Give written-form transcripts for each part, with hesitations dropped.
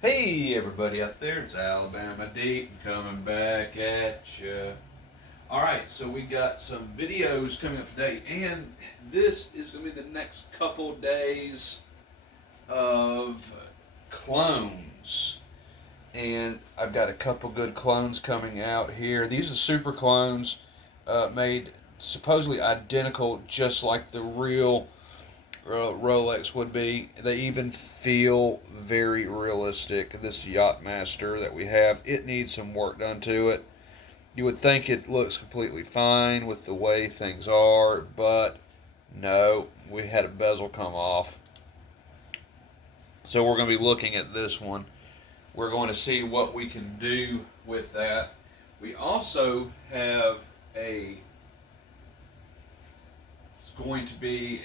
Hey everybody out there, it's Alabama Deep coming back at you. Alright, so we got some videos coming up today, and this is going to be the next couple days of clones. And I've got a couple good clones coming out here. These are super clones made supposedly identical, just like the real Rolex would be. They even feel very realistic. This Yacht Master that we have, it needs some work done to it. You would think it looks completely fine with the way things are, but no, we had a bezel come off. So we're going to be looking at this one. We're going to see what we can do with that. We also have it's going to be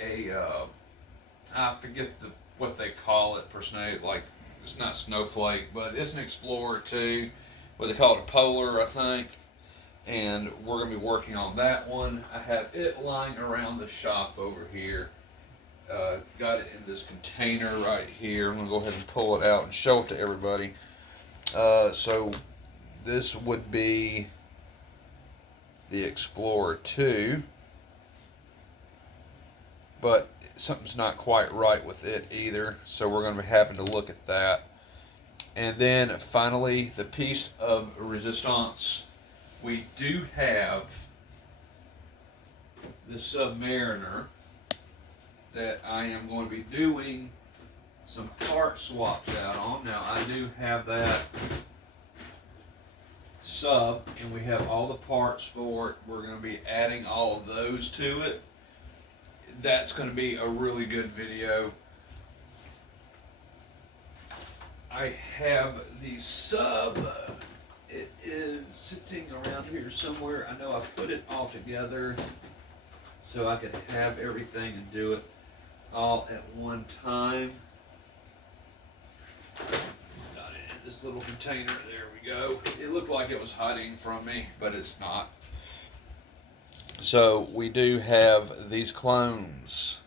I forget what they call it personally. Like, it's not Snowflake, but it's an Explorer too. What they call it, a Polar, I think. And we're gonna be working on that one. I have it lying around the shop over here. Got it in this container right here. I'm gonna go ahead and pull it out and show it to everybody. So this would be the Explorer 2, but something's not quite right with it either, so we're going to be having to look at that. And then finally, the piece of resistance. We do have the Submariner that I am going to be doing some part swaps out on. Now, I do have that sub, and we have all the parts for it. We're going to be adding all of those to it. That's going to be a really good video. I have the sub. It is sitting around here somewhere. I know I put it all together so I could have everything and do it all at one time. Got it in this little container. There we go. It looked like it was hiding from me, but it's not. So we do have these clones,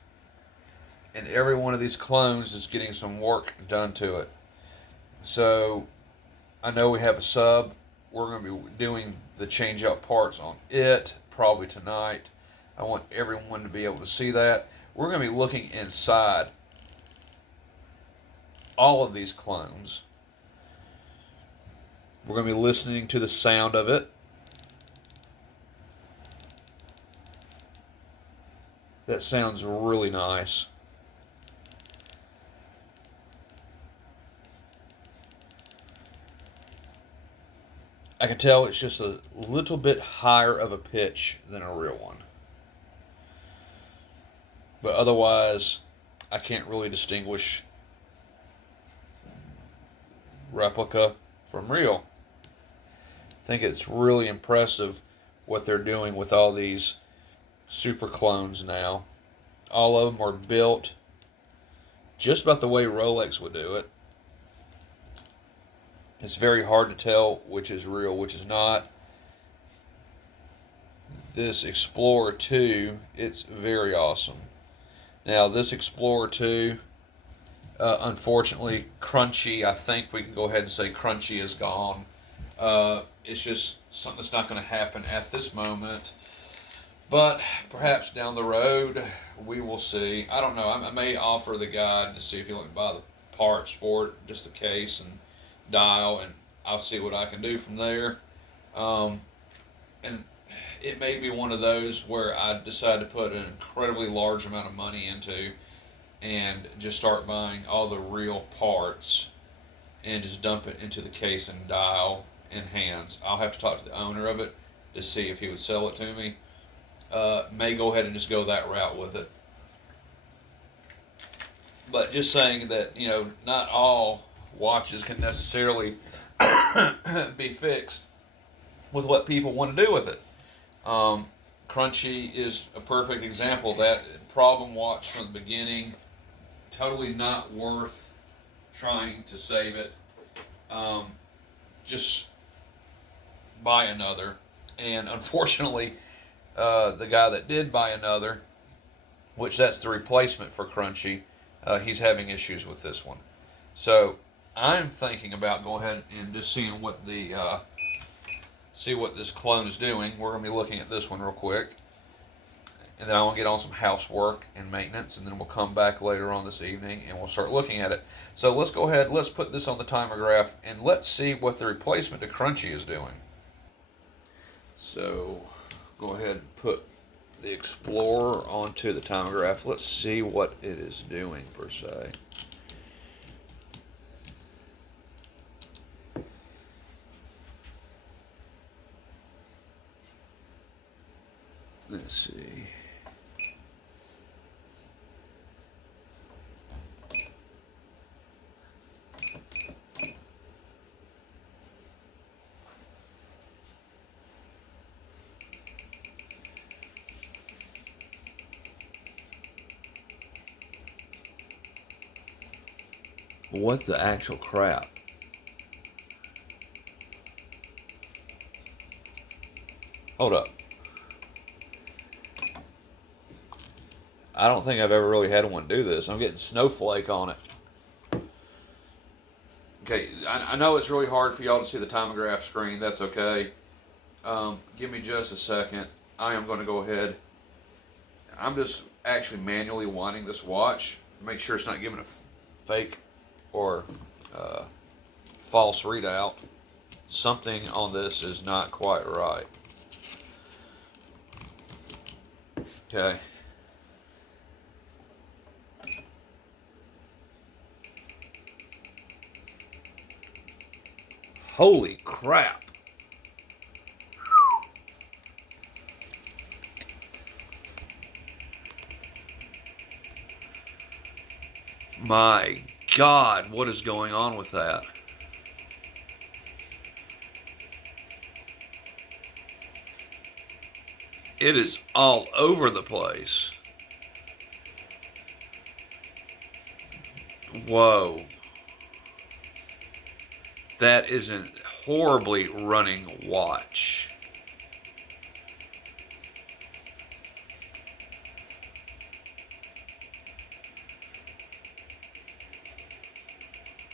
and every one of these clones is getting some work done to it. So I know we have a sub. We're going to be doing the change out parts on it probably tonight. I want everyone to be able to see that. We're going to be looking inside all of these clones. We're going to be listening to the sound of it. That sounds really nice. I can tell it's just a little bit higher of a pitch than a real one. But otherwise, I can't really distinguish replica from real. I think it's really impressive what they're doing with all these super clones now. All of them are built just about the way Rolex would do it. It's very hard to tell which is real, which is not. This Explorer 2, it's very awesome. Now, this Explorer 2, unfortunately, Crunchy, I think we can go ahead and say Crunchy is gone. It's just something that's not going to happen at this moment. But perhaps down the road, we will see. I don't know. I may offer the guy to see if he'll let me buy the parts for it, just the case and dial, and I'll see what I can do from there. And it may be one of those where I decide to put an incredibly large amount of money into and just start buying all the real parts and just dump it into the case and dial and hands. I'll have to talk to the owner of it to see if he would sell it to me. May go ahead and just go that route with it. But just saying that, not all watches can necessarily be fixed with what people want to do with it. Crunchy is a perfect example of that. Problem watch from the beginning. Totally not worth trying to save it. Just buy another. And unfortunately, the guy that did buy another, which that's the replacement for Crunchy, he's having issues with this one. So I'm thinking about going ahead and just seeing what the see what this clone is doing. We're going to be looking at this one real quick, and then I want to get on some housework and maintenance, and then we'll come back later on this evening and we'll start looking at it. So let's go ahead, let's put this on the timer graph, and let's see what the replacement to Crunchy is doing. So go ahead and put the Explorer onto the timer graph. Let's see what it is doing per se. Let's see. What the actual crap? Hold up. I don't think I've ever really had one do this. I'm getting snowflake on it. Okay, I know it's really hard for y'all to see the timograph screen. That's okay. Give me just a second. I am going to go ahead. I'm just actually manually winding this watch. Make sure it's not giving a fake or false readout. Something on this is not quite right. Okay. Holy crap. My God, what is going on with that? It is all over the place. Whoa. That is a horribly running watch.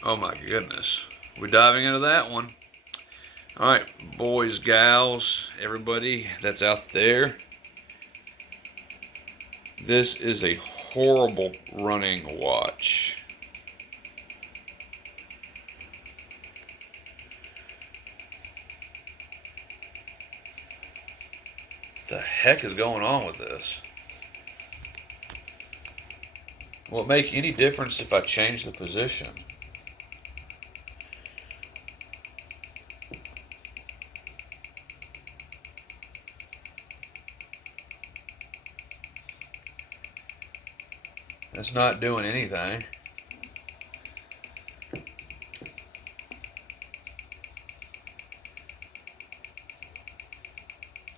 Oh my goodness. We're diving into that one. All right, boys, gals, everybody that's out there. This is a horrible running watch. The heck is going on with this? Will it make any difference if I change the position? It's not doing anything.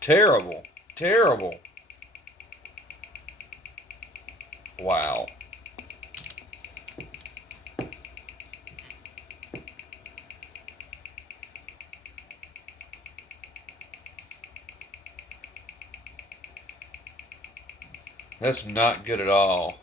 Terrible. Terrible. Wow. That's not good at all.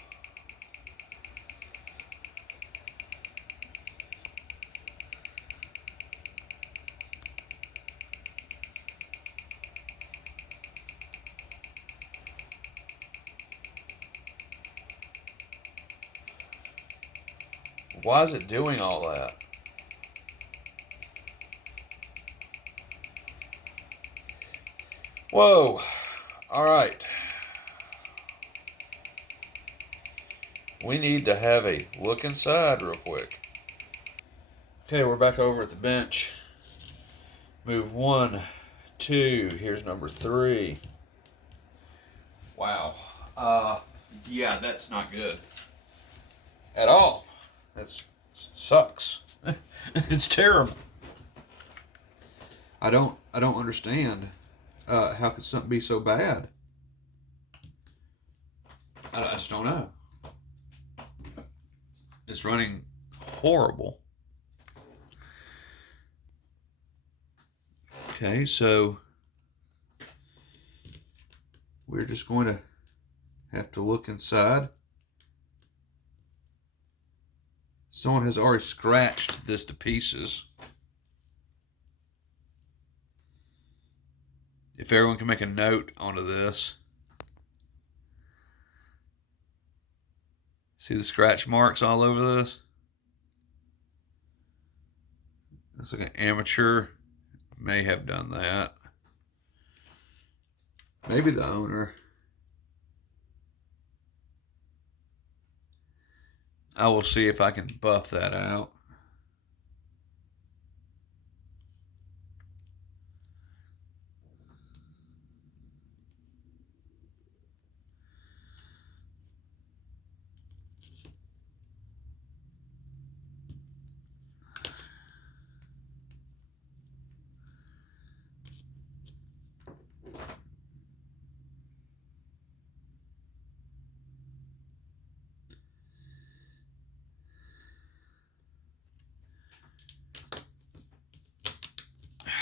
Why is it doing all that? Whoa. All right. We need to have a look inside real quick. Okay, we're back over at the bench. Move 1, 2. Here's number 3. Wow. Yeah, that's not good at all. That sucks. It's terrible. I don't understand. How could something be so bad? I just don't know. It's running horrible. Okay, so we're just going to have to look inside. Someone has already scratched this to pieces. If everyone can make a note onto this. See the scratch marks all over this? Looks like an amateur may have done that. Maybe the owner. I will see if I can buff that out.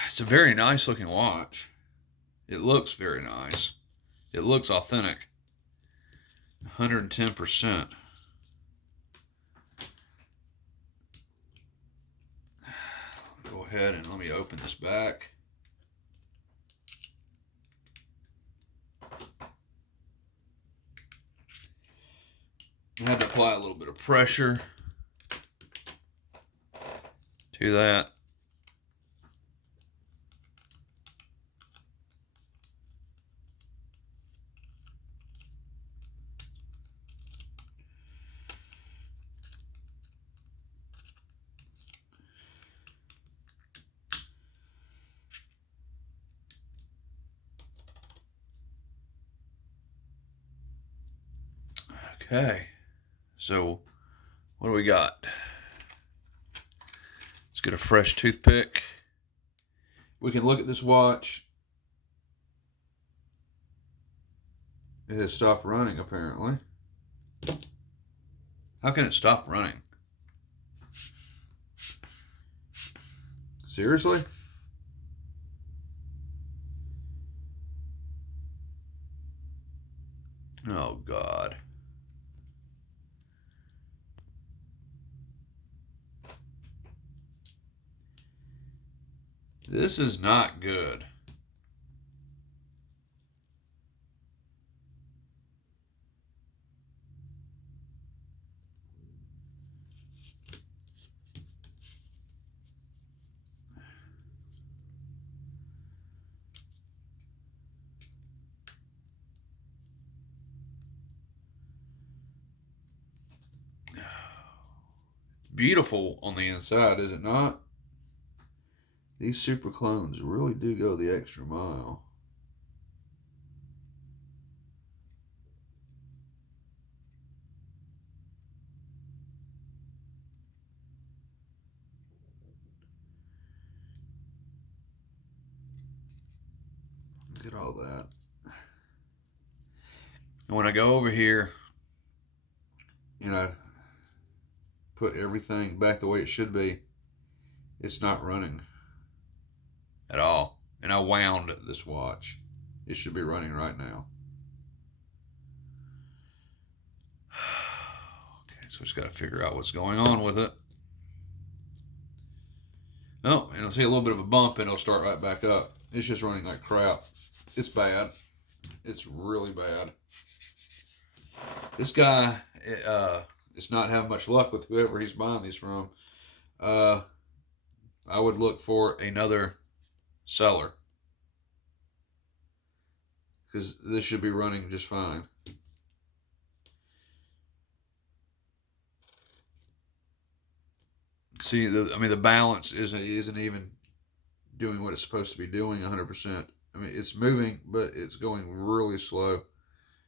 It's a very nice looking watch. It looks very nice. It looks authentic. 110%. Go ahead and let me open this back. I had to apply a little bit of pressure to that. Okay, so what do we got? Let's get a fresh toothpick. We can look at this watch. It has stopped running, apparently. How can it stop running? Seriously? Oh, God. This is not good. Beautiful on the inside, is it not? These super clones really do go the extra mile. Look at all that. And when I go over here and I put everything back the way it should be, it's not running at all. And I wound this watch. It should be running right now. Okay, so we just got to figure out what's going on with it. Oh, and I'll see a little bit of a bump and it'll start right back up. It's just running like crap. It's bad. It's really bad. This guy is not having much luck with whoever he's buying these from. I would look for another seller, because this should be running just fine. See, the balance isn't even doing what it's supposed to be doing 100%. I mean, it's moving, but it's going really slow.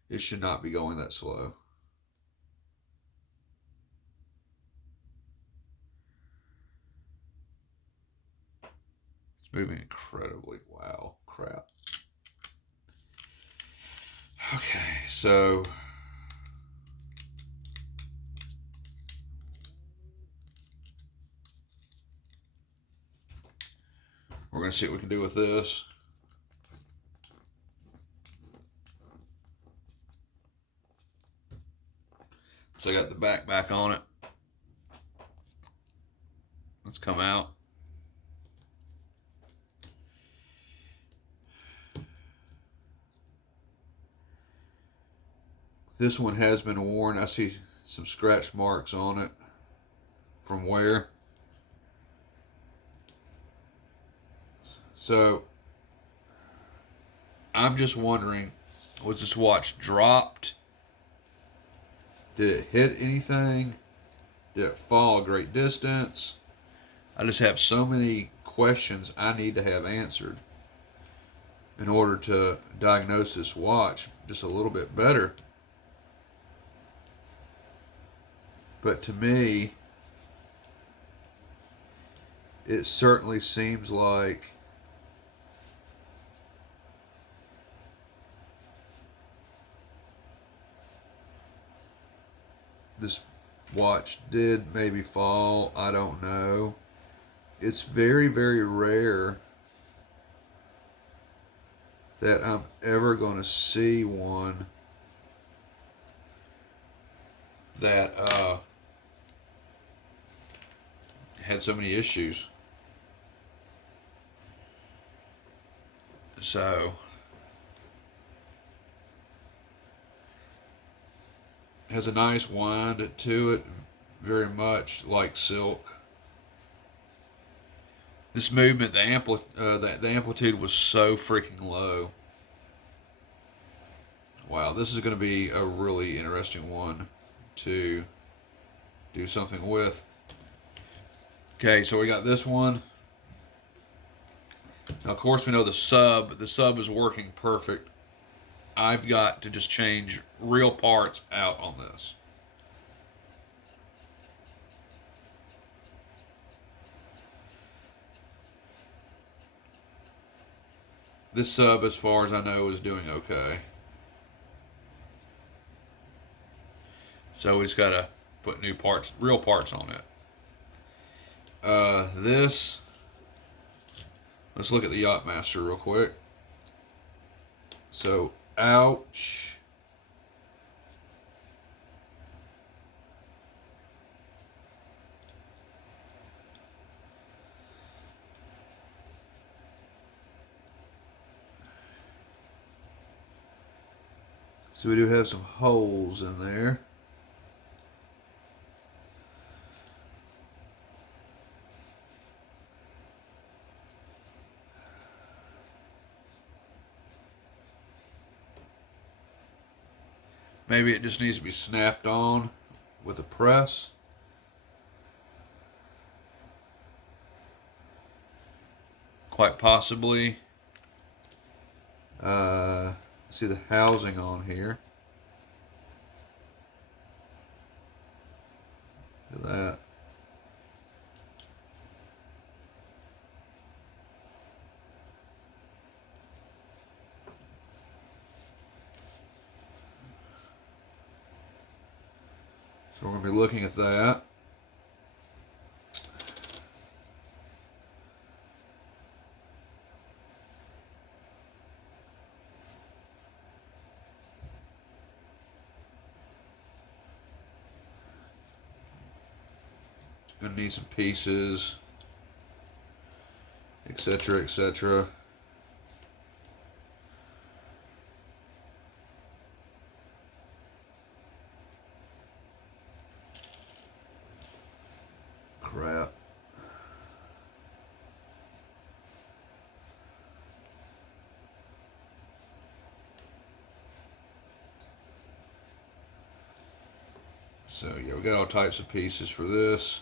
It should not be going that slow. It's moving incredibly. Wow, crap. Okay, so we're going to see what we can do with this. So I got the back on it. Let's come out. This one has been worn. I see some scratch marks on it from wear. So I'm just wondering, was this watch dropped? Did it hit anything? Did it fall a great distance? I just have so many questions I need to have answered in order to diagnose this watch just a little bit better. But to me, it certainly seems like this watch did maybe fall. I don't know. It's very, very rare that I'm ever going to see one that had so many issues. So it has a nice wind to it, very much like silk. This movement, the amplitude was so freaking low. Wow, this is going to be a really interesting one to do something with. Okay, so we got this one. Now, of course, we know the sub. The sub is working perfect. I've got to just change real parts out on this. This sub, as far as I know, is doing okay. So we just got to put new parts, real parts on it. Let's look at the Yacht Master real quick. So, ouch. So we do have some holes in there. Maybe it just needs to be snapped on with a press. Quite possibly. See the housing on here. Look at that. So we're going to be looking at that. Gonna need some pieces, etc., etc. Crap. So yeah, we got all types of pieces for this.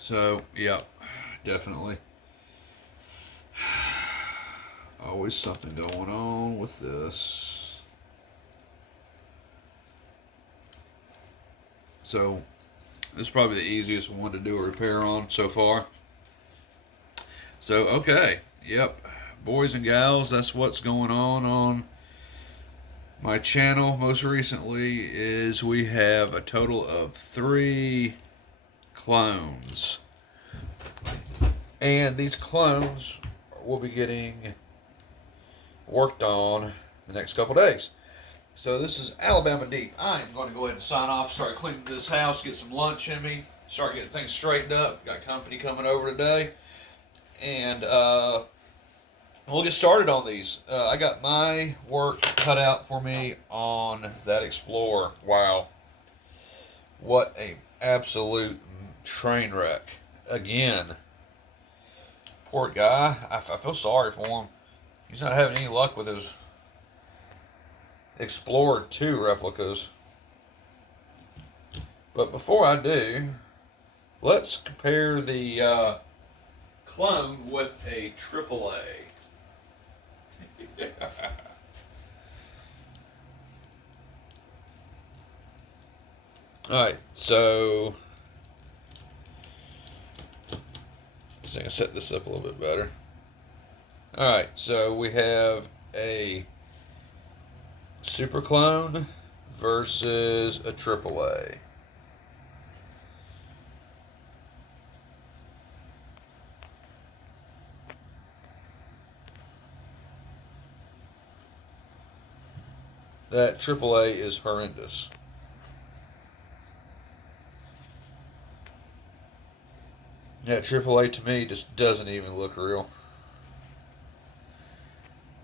So, yeah, definitely. Always something going on with this. So, this is probably the easiest one to do a repair on so far. So, okay. Yep. Boys and gals, that's what's going on my channel. Most recently is we have a total of 3 clones. And these clones will be getting worked on the next couple days. So this is Alabama Deep. I am going to go ahead and sign off, start cleaning this house, get some lunch in me, start getting things straightened up. Got company coming over today. And we'll get started on these. I got my work cut out for me on that Explorer. Wow. What a absolute train wreck. Again. Poor guy. I feel sorry for him. He's not having any luck with his Explorer 2 replicas. But before I do, let's compare the clone with a AAA. Alright, so I think I set this up a little bit better. Alright, so we have a super clone versus a AAA. That AAA is horrendous. That AAA to me just doesn't even look real.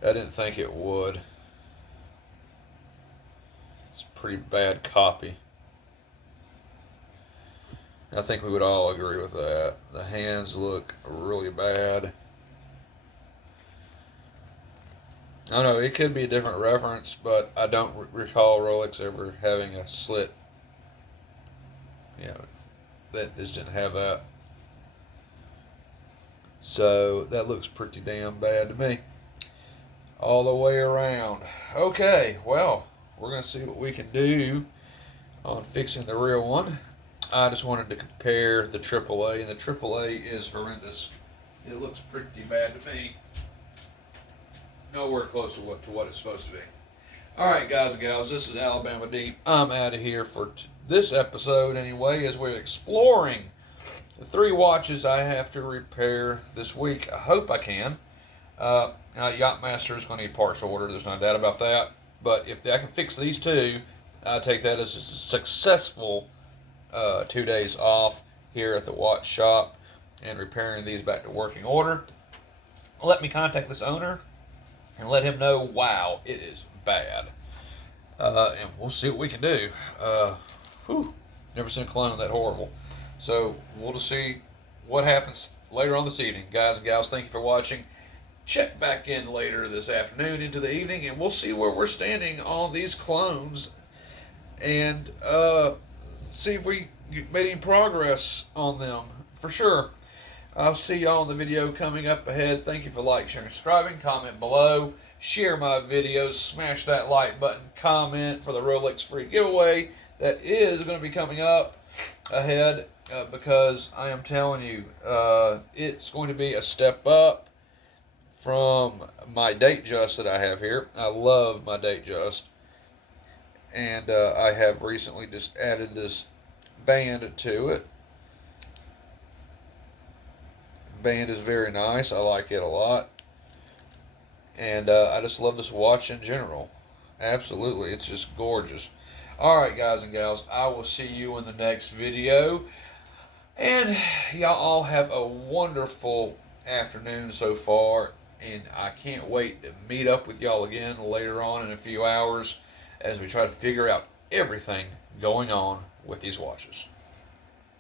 I didn't think it would. It's a pretty bad copy. I think we would all agree with that. The hands look really bad. I don't know, it could be a different reference, but I don't recall Rolex ever having a slit. This didn't have that. So that looks pretty damn bad to me. All the way around. Okay, well, we're going to see what we can do on fixing the real one. I just wanted to compare the AAA, and the AAA is horrendous. It looks pretty bad to me. Nowhere close to what it's supposed to be. All right, guys and gals, this is Alabama Deep. I'm out of here for this episode anyway, as we're exploring the 3 watches I have to repair this week. I hope I can. Now, Yacht Master is going to need parts order. There's no doubt about that. But if I can fix these 2, I take that as a successful 2 days off here at the watch shop and repairing these back to working order. Let me contact this owner and let him know, wow, it is bad. And we'll see what we can do. Never seen a clone that horrible. So we'll just see what happens later on this evening. Guys and gals, thank you for watching. Check back in later this afternoon into the evening, and we'll see where we're standing on these clones and see if we made any progress on them for sure. I'll see y'all in the video coming up ahead. Thank you for liking, sharing, subscribing. Comment below. Share my videos. Smash that like button. Comment for the Rolex free giveaway that is going to be coming up ahead because I am telling you, it's going to be a step up from my date just that I have here. I love my date just. And I have recently just added this band to it. Band is very nice. I like it a lot. And I just love this watch in general. Absolutely. It's just gorgeous. Alright, guys and gals. I will see you in the next video. And y'all all have a wonderful afternoon so far. And I can't wait to meet up with y'all again later on in a few hours as we try to figure out everything going on with these watches.